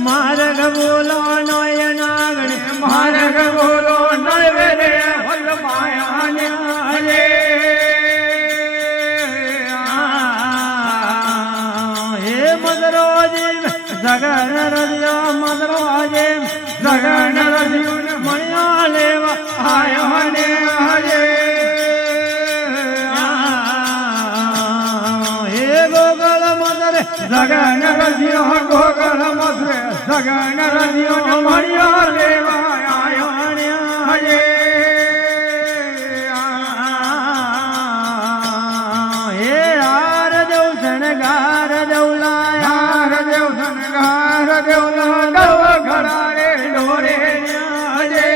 માર્ગ બોલો નય નાગણે માર્ગ બોલો નવે રે હલ માયાને હલે હે મદરોજી જગન રજ્યો મદરોજી જગન રજ્યું મણ્યા લેવા આયો ને હલે હે ગોગળ મદરે જગન રજ્યો ગોગળ મધરે જગન રજ્યો મણ્યો લેવા આયો ને હલે હે હાર દેવ શણગાર દેવલાયા હાર દેવ શણગાર દેવલા નવ ઘડા રે ડોરે હલે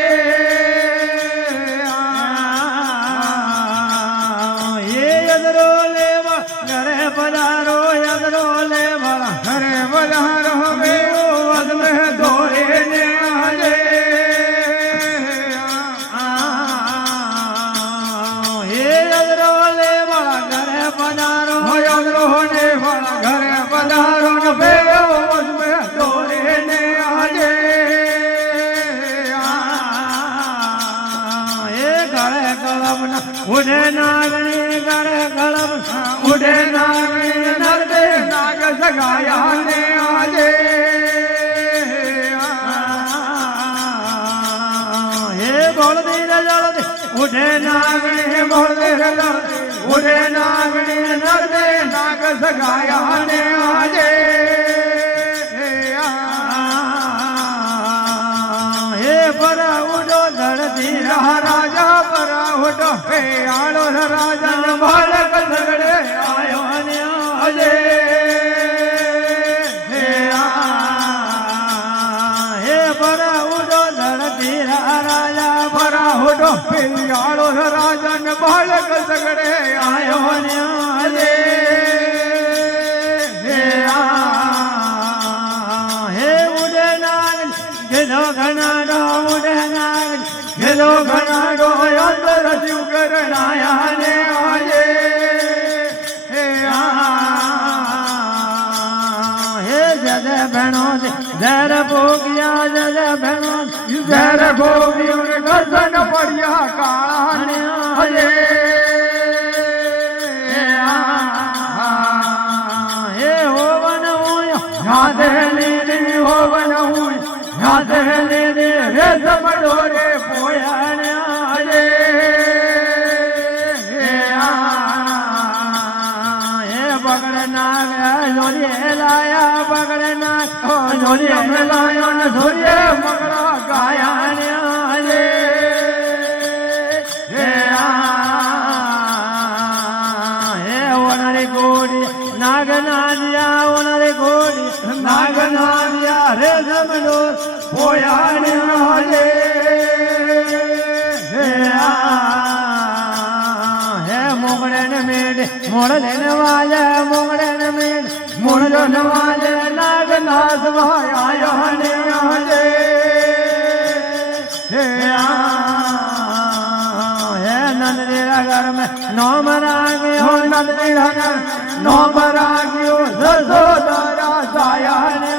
હે યદરો લેવા ઘરે પધારો યદરો લેવા ઘરે વધારો મેરો અદમે દોરે ને હલે હે યદરો લેવા ઘરે પધારો યદરો ને વાળા ઘરે પધારો ને મેરો અદમે દોરે ને હલે હે ઘરે કળમ ઉડે નાગણી ઘરે કળમ ઉડે નાગણી નરદે નાગ સગાયા ને હલે હે બોલદી જળદી ઉડે નાગણી બોલદે ઉડે નાગણી નરદે નાગ સગાયા ને હલે હે પર ઉડો ધરતી રાજા પર ઉડો હે આળો રાજા બાળક સગડે આયો ને હલે હે પર ઉડો ધરતી રાજા પર ઉડો હે આળો રાજા ને બાળક સગડે આયો ને હલે હે ઉડે નાગ જેનો ઘનાડો ઉડે નાગ જેનો ઘનાડો અંદર શિવ કરણાયા ને હલે હે જજ ભેણો ઝેર ભોગિયા જજ ભેણો ઝેર ભોગ્યું ને ગરદન પડ્યા કાળા ને હલે હે હોવન હોય યાદે લીધી હોવન હું યાદે લીધી રે સમડો રે પોયા ને હલે હે બગડ નાગ જોડીએ લાયા બગડ નાગ જોડીએ અમે લાયો ને જોઈએ મગરા ગાયા ને હલે હે ઓનરે ગોડી નાગ નાદિયા ઓનરે ગોડી નાગ નાદિયા રે જમડો પોયા ને હલે હે મોગડે ને મેડે મોડલે ને વાજે મોગડે ને મેડે મોડલો નવાજે નાગ નાથ આયો ને હલે હે નંદરીરા ઘર में नौम राग्यो નોમ રાગ્યો જસોદરા સાયા ને